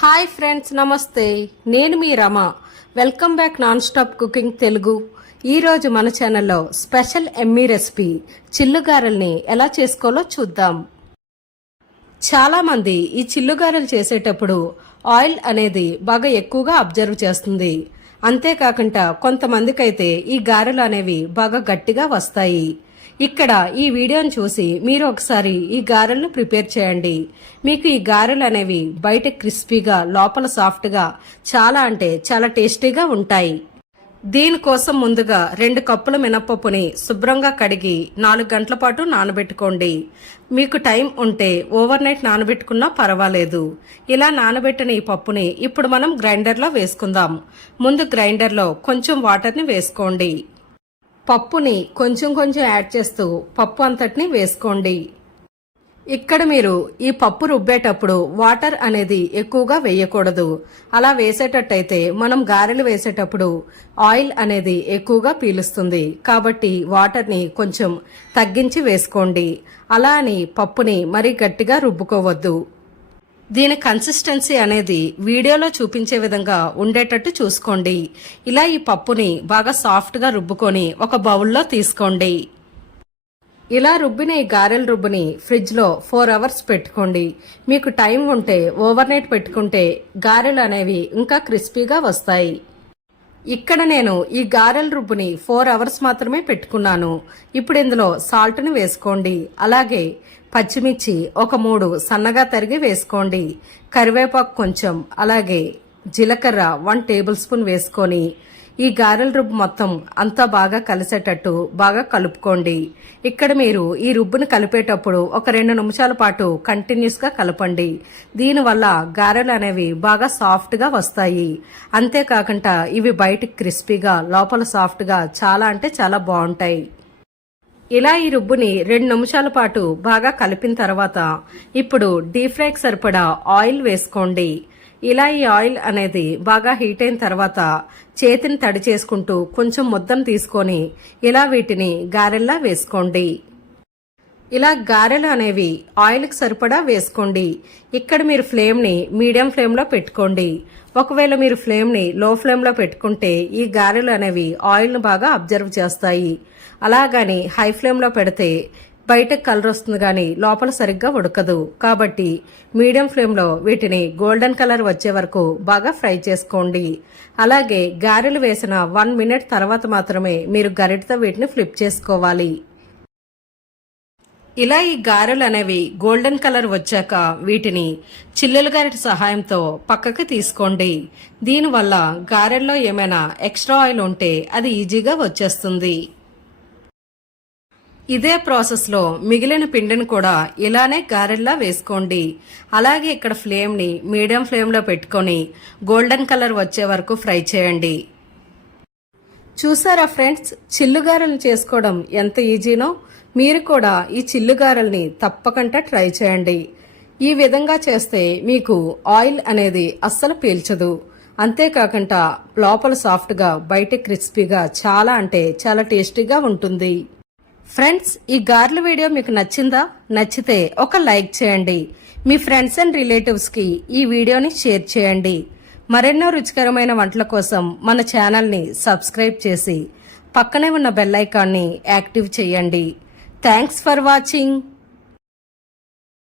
Hi friends, నమస్తే. నేను మీ Rama. Welcome back non stop cooking Telugu. ఈరోజు మన ఛానల్లో స్పెషల్ ఎమ్మీ రెసిపీ చిల్లుగారెల్ని ఎలా చేసుకోవాలో చూద్దాం. చాలామంది ఈ చిల్లుగారెలు చేసేటప్పుడు ఆయిల్ అనేది బాగా ఎక్కువగా అబ్జర్వ్ చేస్తుంది. అంతేకాకుండా కొంతమందికైతే ఈ గారెలు అనేవి బాగా గట్టిగా వస్తాయి. ఇక్కడ ఈ వీడియోని చూసి మీరు ఒకసారి ఈ గారెలను ప్రిపేర్ చేయండి. మీకు ఈ గారెలు అనేవి బయట క్రిస్పీగా లోపల సాఫ్ట్గా చాలా అంటే చాలా టేస్టీగా ఉంటాయి. దీనికోసం ముందుగా 2 కప్పుల మినపప్పుని శుభ్రంగా కడిగి 4 గంటల పాటు నానబెట్టుకోండి. మీకు టైం ఉంటే ఓవర్ నైట్ నానబెట్టుకున్నా పర్వాలేదు. ఇలా నానబెట్టిన ఈ పప్పుని ఇప్పుడు మనం గ్రైండర్లో వేసుకుందాం. ముందు గ్రైండర్లో కొంచెం వాటర్ని వేసుకోండి. పప్పుని కొంచెం కొంచెం యాడ్ చేస్తూ పప్పు అంతటిని వేసుకోండి. ఇక్కడ మీరు ఈ పప్పు రుబ్బేటప్పుడు వాటర్ అనేది ఎక్కువగా వేయకూడదు. అలా వేసేటట్టయితే మనం గారెలు వేసేటప్పుడు ఆయిల్ అనేది ఎక్కువగా పీలుస్తుంది. కాబట్టి వాటర్ని కొంచెం తగ్గించి వేసుకోండి. అలా అని పప్పుని మరీ గట్టిగా రుబ్బుకోవద్దు. దీని కన్సిస్టెన్సీ అనేది వీడియోలో చూపించే విధంగా ఉండేటట్టు చూసుకోండి. ఇలా ఈ పప్పుని బాగా సాఫ్ట్గా రుబ్బుకొని ఒక బౌల్లో తీసుకోండి. ఇలా రుబ్బిన ఈ గారెల రుబ్బుని ఫ్రిడ్జ్లో 4 అవర్స్ పెట్టుకోండి. మీకు టైం ఉంటే ఓవర్ నైట్ పెట్టుకుంటే గారెలు అనేవి ఇంకా క్రిస్పీగా వస్తాయి. ఇక్కడ నేను ఈ గారెల రుబ్బుని 4 అవర్స్ మాత్రమే పెట్టుకున్నాను. ఇప్పుడు ఇందులో సాల్ట్ని వేసుకోండి. అలాగే పచ్చిమిర్చి ఒక 3 సన్నగా తరిగి వేసుకోండి. కరివేపాకు కొంచెం, అలాగే జీలకర్ర 1 టేబుల్ స్పూన్ వేసుకొని ఈ గారెల రుబ్బు మొత్తం అంతా బాగా కలిసేటట్టు బాగా కలుపుకోండి. ఇక్కడ మీరు ఈ రుబ్బును కలిపేటప్పుడు ఒక 2 నిమిషాల పాటు కంటిన్యూస్గా కలపండి. దీనివల్ల గారెలు అనేవి బాగా సాఫ్ట్గా వస్తాయి. అంతేకాకుండా ఇవి బయట క్రిస్పీగా లోపల సాఫ్ట్గా చాలా అంటే చాలా బాగుంటాయి. ఇలా ఈ రుబ్బుని 2 నిమిషాల పాటు బాగా కలిపిన తర్వాత ఇప్పుడు డీప్ ఫ్రైకి సరిపడా ఆయిల్ వేసుకోండి. ఇలా ఈ ఆయిల్ అనేది బాగా హీట్ అయిన తర్వాత చేతిని తడి చేసుకుంటూ కొంచెం ముద్దను తీసుకొని ఇలా వీటిని గారెల్లా వేసుకోండి. ఇలా గారెలు అనేవి ఆయిల్కి సరిపడా వేసుకోండి. ఇక్కడ మీరు ఫ్లేమ్ని మీడియం ఫ్లేమ్లో పెట్టుకోండి. ఒకవేళ మీరు ఫ్లేమ్ని లో ఫ్లేమ్లో పెట్టుకుంటే ఈ గారెలు అనేవి ఆయిల్ను బాగా అబ్జర్వ్ చేస్తాయి. అలాగని హై ఫ్లేమ్లో పెడితే బయటకు కలర్ వస్తుంది కానీ లోపల సరిగ్గా ఉడకదు. కాబట్టి మీడియం ఫ్లేమ్లో వీటిని గోల్డెన్ కలర్ వచ్చే వరకు బాగా ఫ్రై చేసుకోండి. అలాగే గారెలు వేసిన 1 మినిట్ తర్వాత మాత్రమే మీరు గరిటతో వీటిని ఫ్లిప్ చేసుకోవాలి. ఇలా ఈ గారెలు అనేవి గోల్డెన్ కలర్ వచ్చాక వీటిని చిల్లుల గరిట సహాయంతో పక్కకి తీసుకోండి. దీనివల్ల గారెల్లో ఏమైనా ఎక్స్ట్రా ఆయిల్ ఉంటే అది ఈజీగా వచ్చేస్తుంది. ఇదే ప్రాసెస్లో మిగిలిన పిండిని కూడా ఇలానే గారెల్లా వేసుకోండి. అలాగే ఇక్కడ ఫ్లేమ్ని మీడియం ఫ్లేమ్లో పెట్టుకొని గోల్డెన్ కలర్ వచ్చే వరకు ఫ్రై చేయండి. చూసారా ఫ్రెండ్స్, చిల్లుగారెలు చేసుకోవడం ఎంత ఈజీనో. మీరు కూడా ఈ చిల్లుగారెల్ని తప్పకుండా ట్రై చేయండి. ఈ విధంగా చేస్తే మీకు ఆయిల్ అనేది అస్సలు పీల్చదు. అంతేకాకుండా లోపల సాఫ్ట్గా బయట క్రిస్పీగా చాలా అంటే చాలా టేస్టీగా ఉంటుంది. ఫ్రెండ్స్, ఈ గారెల వీడియో మీకు నచ్చిందా? నచ్చితే ఒక లైక్ చేయండి. మీ ఫ్రెండ్స్ అండ్ రిలేటివ్స్కి ఈ వీడియోని షేర్ చేయండి. మరెన్నో రుచికరమైన వంటల కోసం మన ఛానల్ని సబ్స్క్రైబ్ చేసి పక్కనే ఉన్న బెల్ ఐకాన్ని యాక్టివ్ చేయండి. Thanks for watching.